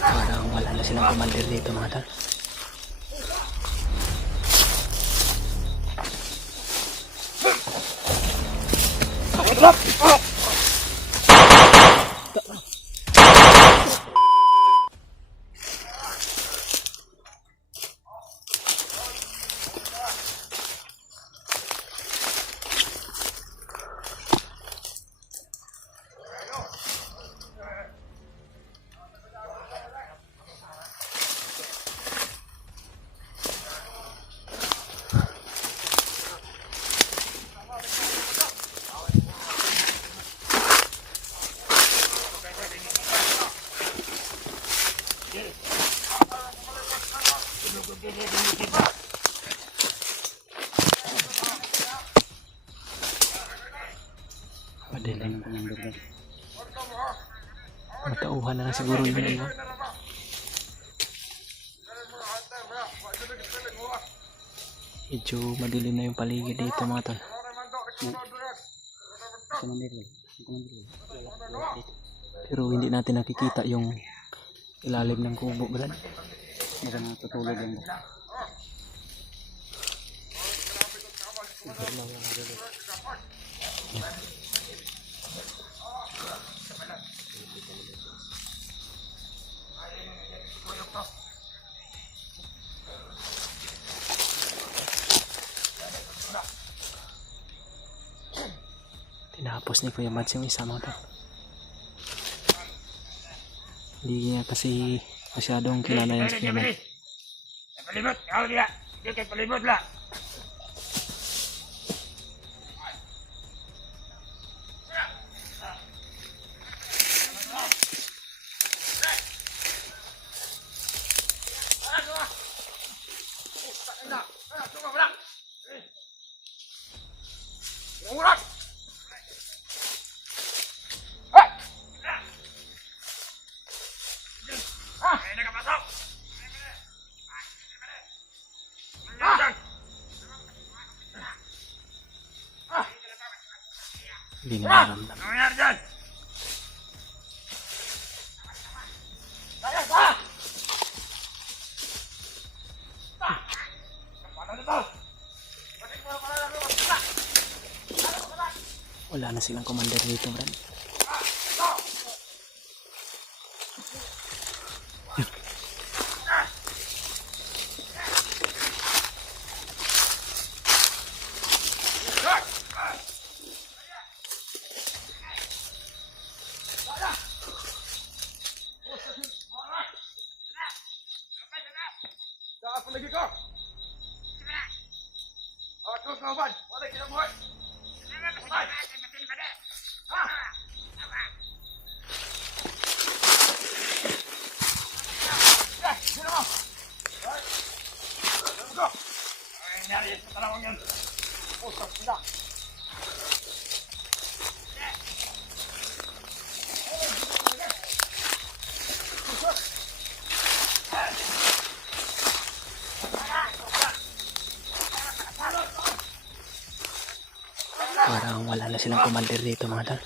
Parang wala na silang commander dito mga tol. Madilim. Matauhan na lang siguro yun iwan. Medyo madilim na yung paligid dito mga tol. Pero hindi natin nakikita yung ilalim ng kubo, Brad. Baka natutulog yan. Tinapos ni Kuya Mads yung isa mga tol. Hindi niya kasi masyadong kilala yan sa Kuya Mads. Palibot, kau dia. Dia kayak palibot lah. Hindi na naramdam. Wala na silang commander dito, Brad. Apa lagi kau? Terus kawan, boleh kita buat. Parang wala na silang commander dito mga tol.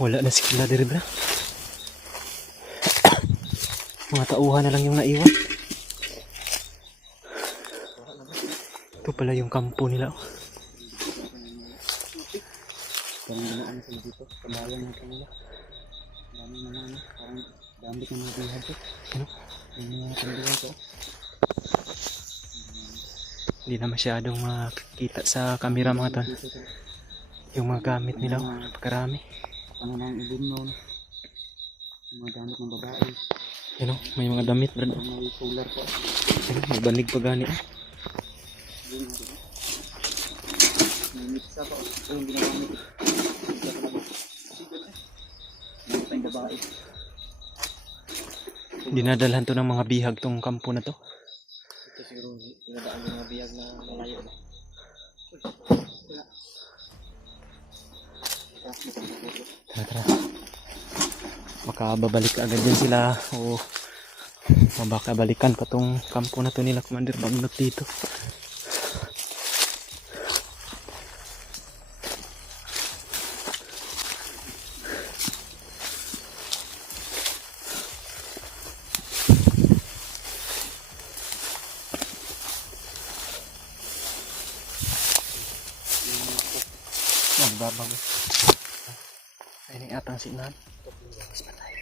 Wala na sila diri, bro. Mga tauhan na lang yung naiwan. Ito pala yung kampo nila. Parang dumaan sila dito. Pambayan natin nila. Dami naman. Parang dami ka mga bihag ko. Ano? Yung mga kandilan ko. Hindi na masyadong makikita sa camera mga tol. Yung mga gamit nila. Pagkarami. Ano nang ibon noon. Yung mga gamit ng babae. Ano? May mga damit, bro. May solar po. Ano? May banig pa gani. Yun ako. May mitsa pa. Ito yung ginagamit. Mitsa pa lang. Mga tayong babae. Dinadalhan to ng mga bihag tong kampo na to. Ito siguro tinadaan yung mga biyag na malayo. baka babalik agad din sila o baka balikan pa tong kampo na to nila Commander Bagnot dito. Nagbabago. Ay, ni atang signal. Mas patay.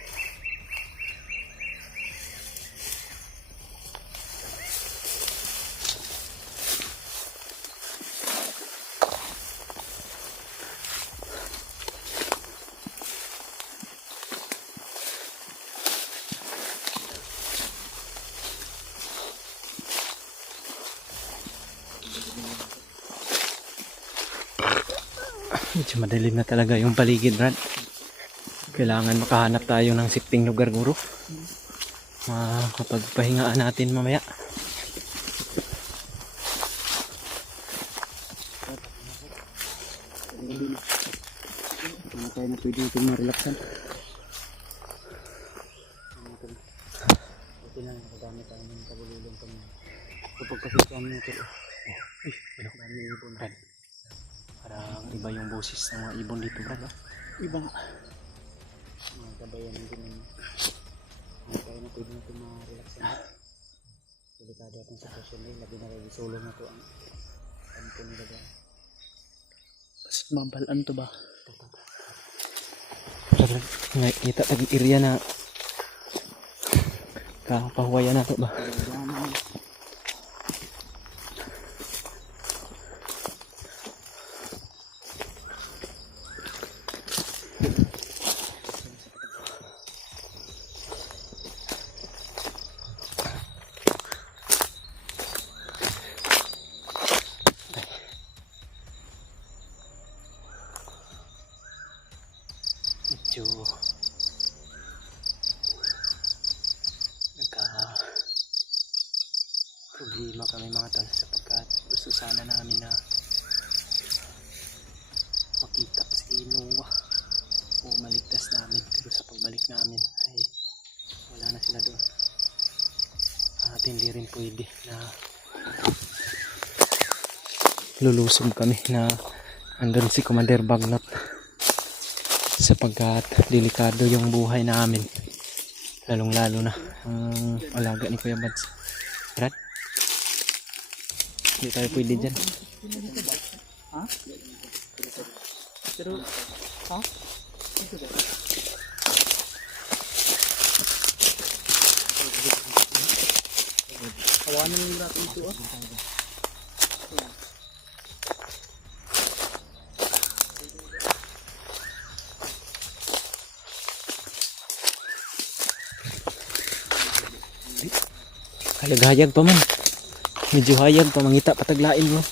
Medyo madilim na talaga yung paligid, Brad. Kailangan makahanap tayo ng sifting lugar, guro. Makapagpahingaan natin mamaya. Mga tayo na pwede natin ma-relaxan. Buti na, nakadami tayo ng kabululong kami. Kapag kasisyan natin, dami ibon. Brad, parang iba yung boses ng mga ibon dito, Brad. Oh. Ibang mga kabayan din naman. Mga tayo na pwede natin ma-relaxan. Delikado atong sitwasyon na labi na rin solo na to ang kampo nila ba. Mas mabalaan to ba? Brad, kita tag area na kapahuwayan na to ba? Medyo problema kami mga tol sapagkat gusto sana namin na makita si Noah o maligtas namin, pero sa pagbalik namin ay wala na sila doon at hindi rin pwede na lulusob kami na andun si Commander Bagnot sapagkat delikado yung buhay namin, lalong lalo na ang alaga ni Kuya Bads. Brad, hindi tayo pwede dyan. Ha? Pero, ha? Kawanan yung natin ito ah. Hayag-hayag pa man. Medyo hayag pa, mangita pataglain mo.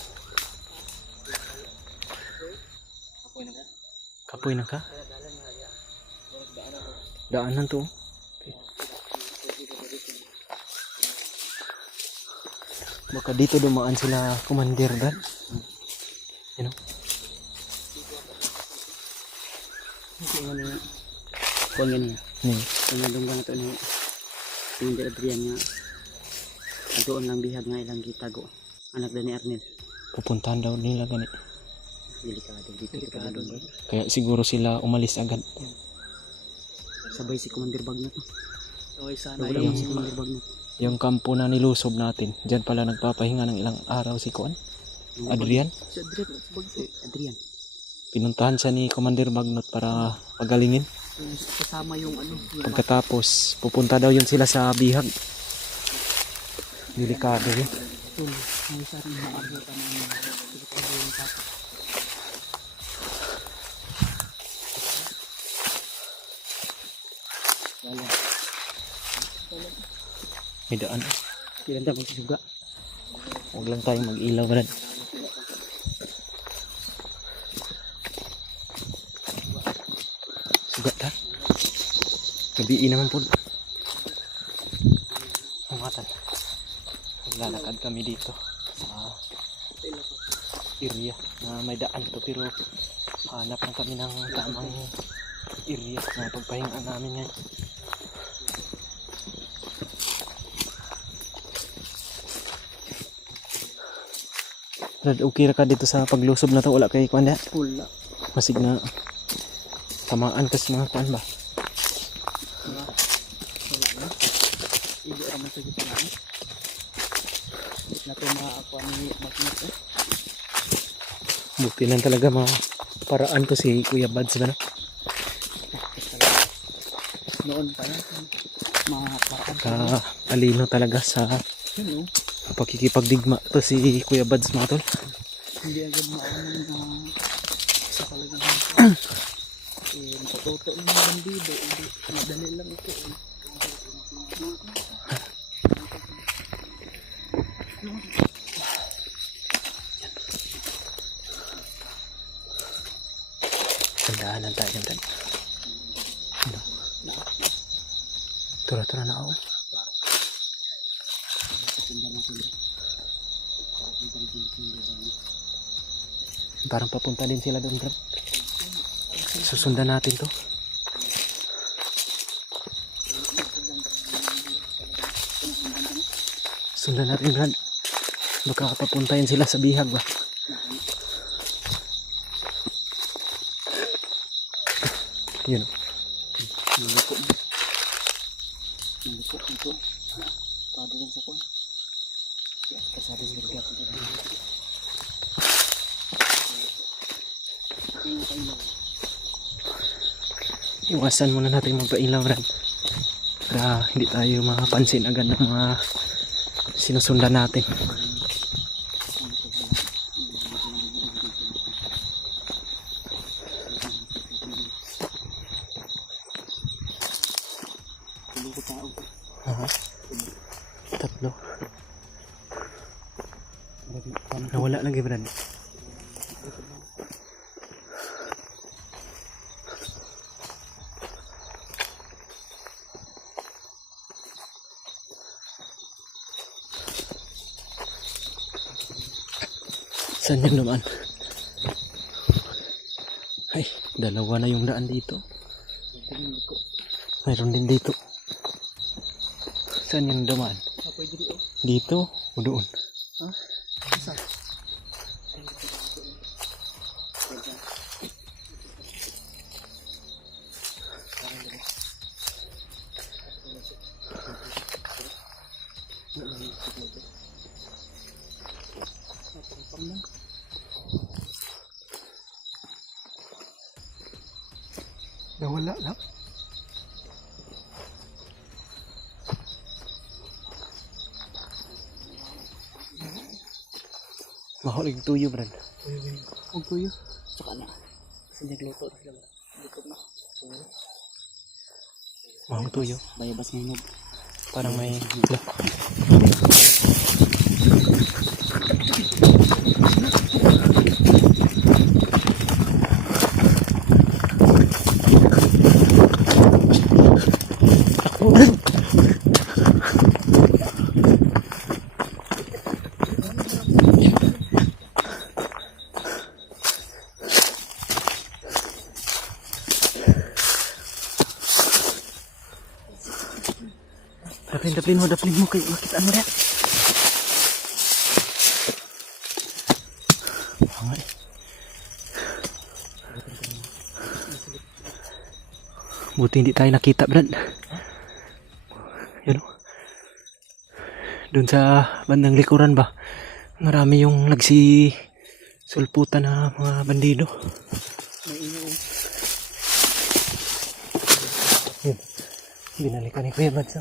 Kapoy na ka? Daanan to. Baka dito dumaan sila Commander Brad. You know? Hindi mo na kung ganyan. Kung nandunggan ito ni Commander Adrian nga doon lang bihag nga ilang gitago. Anak na ni Arnel. Pupuntahan daw nila gani. Delikado dito. Kaya siguro sila umalis agad. Sabay si Commander Bagnot. Sabay sana yung si Commander Bagnot. Yung kampo na nilusob natin, dyan pala nagpapahinga ng ilang araw si Kuan. Adrian. Si Adrian. Pinuntahan siya ni Commander Bagnot para pagalingin. Kasama yung ano. Pagkatapos, pupunta daw yun sila sa bihag. Delikado yun. May sarang maabutan ng delikado yung tapa. May daan. Kilanda mo si Suga. Huwag lang tayong mag-ilaw, Brad. Sugat ha? Gabiin naman po. Umatan. Naglalakad kami dito sa area na may daan to, pero hanap lang kami ng tamang area na pagpahinga namin yan. Brad, okay ra ka dito sa paglusob na to, wala kay kuan diha. Wala. Masig na tamaan kasi mga kuan ba. Wala na. Hindi raman sa gitna na. Na to maakuha ni Magnet eh. Buti lang talaga mga paraan to si Kuya Bads ba na? Noon pa yan. Mga paraan. Alino talaga sa Yun o. pakikipagdigma to si Kuya Bads mga tol. Hindi agad maano na sa talagang nakatuto ng mga bandido. Madali lang ito eh. Tandaanan tayo ng tan. Ano? Tura-tura na ako. Parang papunta din sila doon, Brad. Susundan natin to. Sundan natin, Brad. Baka papuntahin sila sa bihag ba? Yun. Niloko mo. Niloko ito. Pwede lang sa kuwan. Yes, kasari sa rigat. Iwasan muna natin magpailaw, Brad. Para hindi tayo mapansin agad ng mga sinusundan natin. Niloko tao. Tatlo. Nawala lagi, Brad. Saan yung naman? Ay, dalawa na yung daan dito. Mayroon din dito. Saan yung daman? Pwede rin o. Dito o doon? Ha? Isa. Nawala lang. Mahulig tuyo, Brad. Huwag tuyo. Saka na. Kasi nagluto na sila. Likod na. Mahul tuyo. Bayabas ng hinog. Parang may... Daplin mo kayo makita mo rin. Angay. Buti hindi tayo nakita, Brad. Yun o. Doon sa bandang likuran ba, marami yung nagsisulputan na mga bandido. May inyo o. Yun. Binalikan ni Kuya Bads.